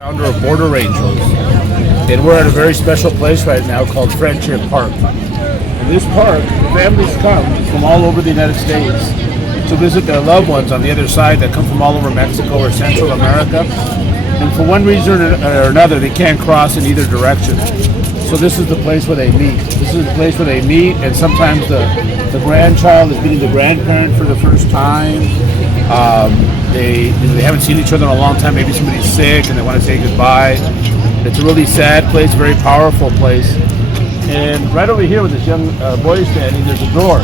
Founder of Border Rangers, and we're at a very special place right now called Friendship Park. In this park, families come from all over the United States to visit their loved ones on the other side that come from all over Mexico or Central America, and for one reason or another, they can't cross in either direction. So this is the place where they meet. This is the place where they meet, and sometimes the grandchild is meeting the grandparent for the first time. They haven't seen each other in a long time. Maybe somebody's sick and they want to say goodbye. It's a really sad place, very powerful place. And right over here with this young boy standing, there's a door.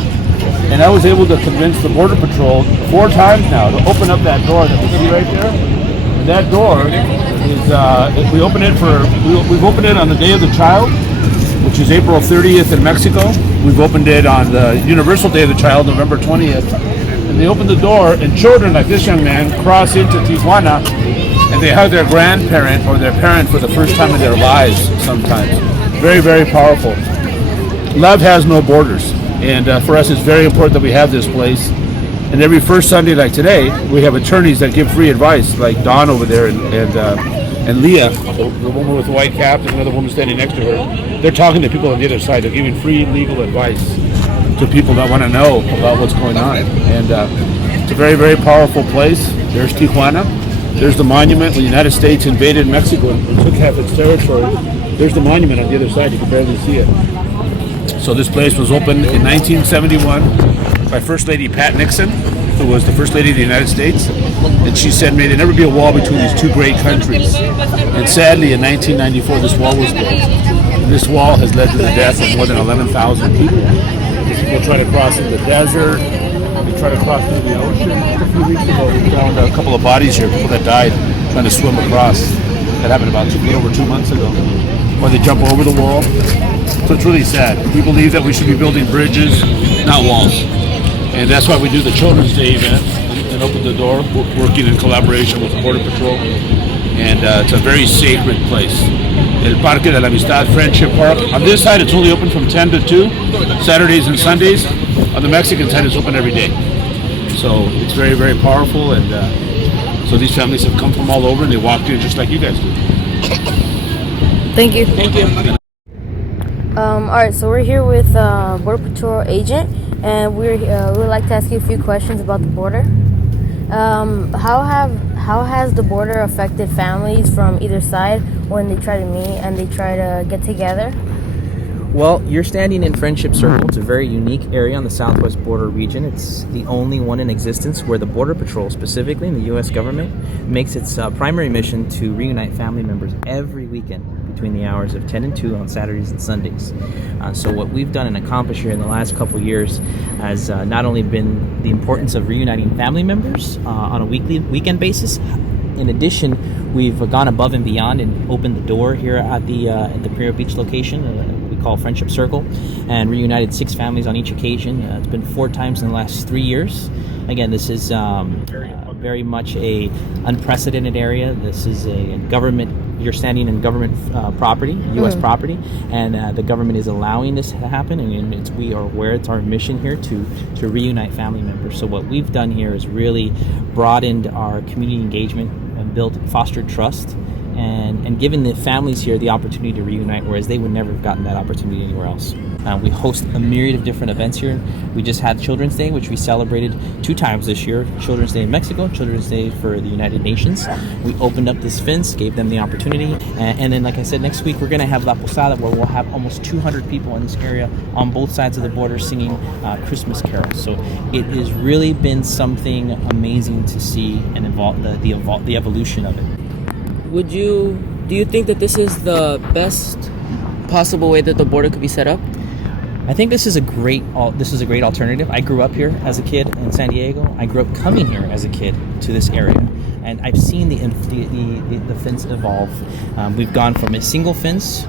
And I was able to convince the Border Patrol 4 times now to open up that door that we see right there. And that door is, we've opened it on the Day of the Child, which is April 30th in Mexico. We've opened it on the Universal Day of the Child, November 20th. And they open the door, and children like this young man cross into Tijuana, and they hug their grandparent or their parent for the first time in their lives sometimes. Very, very powerful. Love has no borders, and for us it's very important that we have this place. And every first Sunday like today, we have attorneys that give free advice, like Dawn over there and Leah, the woman with the white cap, there's another woman standing next to her. They're talking to people on the other side. They're giving free legal advice to people that want to know about what's going on. And it's a very, very powerful place. There's Tijuana. There's the monument when the United States invaded Mexico and took half its territory. There's the monument on the other side. You can barely see it. So this place was opened in 1971 by First Lady Pat Nixon, who was the First Lady of the United States. And she said, may there never be a wall between these two great countries. And sadly, in 1994, this wall was built. And this wall has led to the death of more than 11,000 people. People try to cross in the desert, they try to cross through the ocean. A few weeks ago, we found a couple of bodies here, people that died trying to swim across. That happened about a little over 2 months ago. Or they jump over the wall. So it's really sad. We believe that we should be building bridges, not walls. And that's why we do the Children's Day event and open the door, working in collaboration with the Border Patrol. And it's a very sacred place. El Parque de la Amistad Friendship Park. On this side, it's only open from 10 to 2, Saturdays and Sundays. On the Mexican side, it's open every day. So it's very, very powerful. And so these families have come from all over, and they walked in just like you guys do. Thank you. Thank you. All right, so we're here with Border Patrol agent, and we would like to ask you a few questions about the border. How has the border affected families from either side when they try to meet and they try to get together? Well, you're standing in Friendship Circle. It's a very unique area on the southwest border region. It's the only one in existence where the Border Patrol, specifically in the U.S. government, makes its primary mission to reunite family members every weekend between the hours of 10 and 2 on Saturdays and Sundays. So what we've done and accomplished here in the last couple of years has not only been the importance of reuniting family members on a weekend basis. In addition, we've gone above and beyond and opened the door here at the Primo Beach location. We call Friendship Circle, and reunited 6 families on each occasion. It's been 4 times in the last 3 years. Again, this is very much a unprecedented area. This is a government. You're standing in government property, U.S. property, and the government is allowing this to happen. And we are aware it's our mission here to reunite family members. So what we've done here is really broadened our community engagement and fostered trust. And given the families here the opportunity to reunite, whereas they would never have gotten that opportunity anywhere else. We host a myriad of different events here. We just had Children's Day, which we celebrated 2 times this year. Children's Day in Mexico, Children's Day for the United Nations. We opened up this fence, gave them the opportunity. And then, like I said, next week we're going to have La Posada, where we'll have almost 200 people in this area on both sides of the border singing Christmas carols. So it has really been something amazing to see and the evolution of it. Do you think that this is the best possible way that the border could be set up? I think this is a great alternative. I grew up here as a kid in San Diego. I grew up coming here as a kid to this area, and I've seen the fence evolve. We've gone from a single fence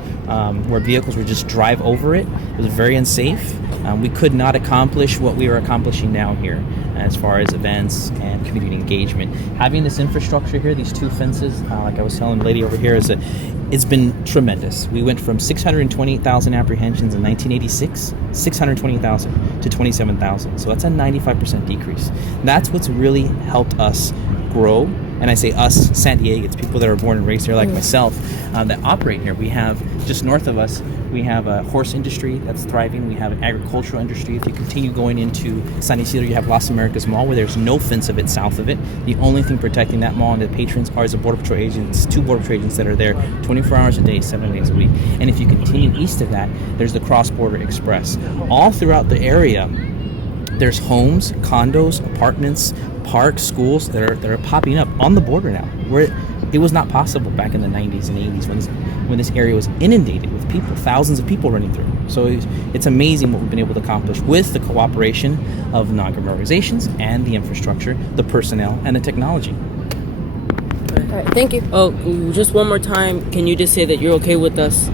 where vehicles would just drive over it. It was very unsafe. We could not accomplish what we are accomplishing now here as far as events and community engagement. Having this infrastructure here, these 2 fences, like I was telling the lady over here, it's been tremendous. We went from 628,000 apprehensions in 1986, 620,000 to 27,000. So that's a 95% decrease. That's what's really helped us grow and I say us, San Diegans, people that are born and raised here like myself, that operate here. We have, just north of us, we have a horse industry that's thriving. We have an agricultural industry. If you continue going into San Isidro, you have Las Americas Mall, where there's no fence of it south of it. The only thing protecting that mall and the patrons are the Border Patrol agents, 2 Border Patrol agents that are there 24 hours a day, 7 days a week. And if you continue east of that, there's the Cross Border Express. All throughout the area, there's homes, condos, apartments, parks, schools that are popping up on the border now, where it was not possible back in the 90s and 80s when this area was inundated with people, thousands of people running through. So it's amazing what we've been able to accomplish with the cooperation of non-government organizations and the infrastructure, the personnel, and the technology. All right, thank you. Oh, just one more time. Can you just say that you're okay with us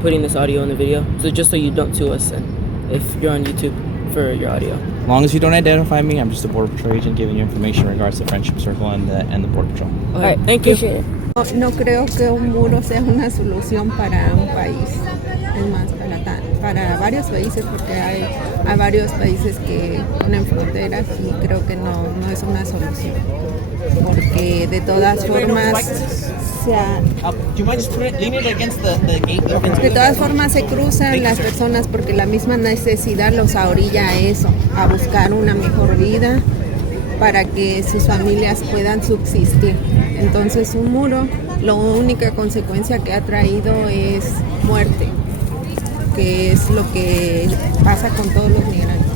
putting this audio in the video? So just so you don't sue us and if you're on YouTube for your audio. As long as you don't identify me, I'm just a Border Patrol agent giving you information in regards to Friendship Circle and the Border Patrol. All right, thank you. Appreciate it. No creo que un muro sea una solución para un país, es más para varios países, porque hay varios países que ponen fronteras y creo que no es una solución, porque de todas formas se cruzan las personas porque la misma necesidad los orilla a eso, a buscar una mejor vida para que sus familias puedan subsistir. Entonces un muro, la única consecuencia que ha traído es muerte, que es lo que pasa con todos los migrantes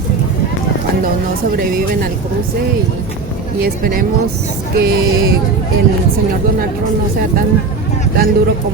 cuando no sobreviven al cruce, y esperemos que el señor Donald Trump no sea tan duro como